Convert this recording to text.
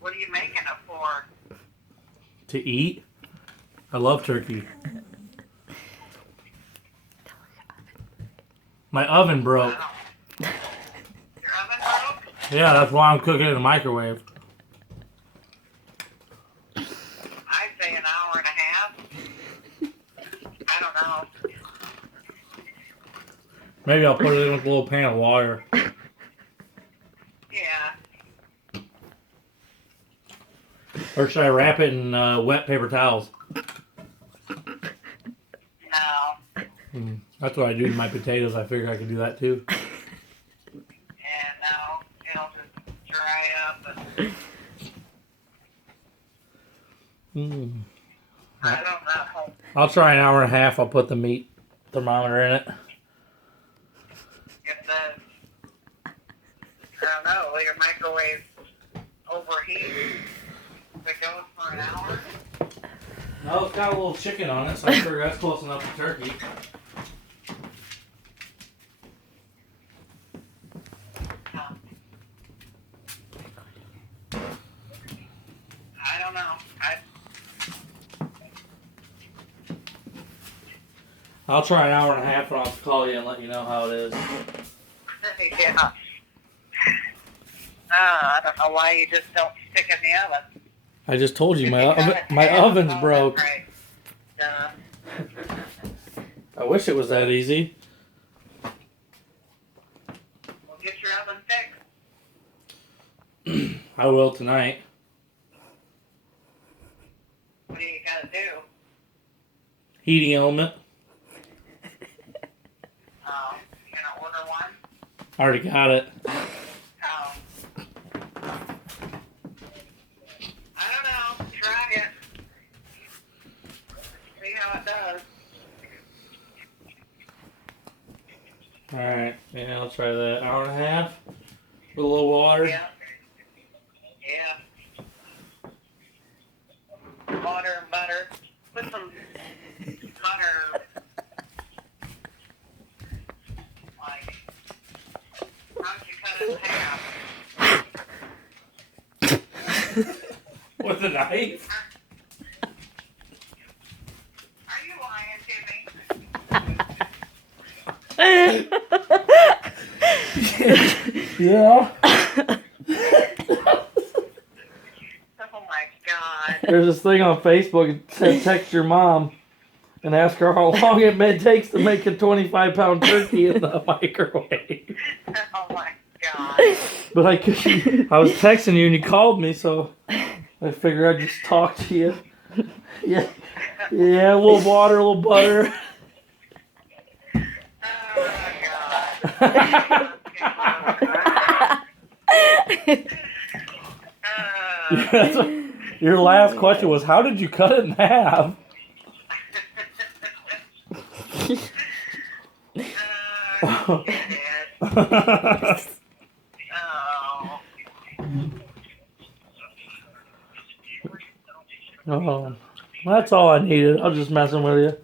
What are you making it for? To eat? I love turkey. My oven broke. Wow. Your oven broke? Yeah, that's why I'm cooking in the microwave. I'd say an hour and a half. I don't know. Maybe I'll put it in with a little pan of water. Yeah. Or should I wrap it in wet paper towels? No. That's what I do to my potatoes. I figure I could do that too. And no. It'll just dry up. And I don't know. I'll try an hour and a half. I'll put the meat thermometer in it. If the, I don't know, will your microwave overheat? If it goes for an hour? No, it's got a little chicken on it, so I figure that's close enough to turkey. I don't know. I'll try an hour and a half and I'll call you and let you know how it is. Yeah. I don't know why you just don't stick it in the oven. I just told you my oven's broke. Right. Duh. I wish it was that easy. Well, get your oven fixed. I will tonight. What do you gotta do? Heating element. Oh, you gonna order one? I already got it. Oh. I don't know. Try it. See how it does. Alright, yeah, I'll try that. Hour and a half with a little water. Yeah. Yeah. Water and butter. Put some butter. Like, how'd you cut it in half? With a knife? Are you lying to me? Yeah. Oh my God. There's this thing on Facebook. It says text your mom and ask her how long it takes to make a 25-pound turkey in the microwave. Oh my God. But I was texting you and you called me, so I figured I'd just talk to you. Yeah, yeah, a little water, a little butter. Oh God. Your last question was, how did you cut it in half? Oh. Oh, that's all I needed. I was just messing with you.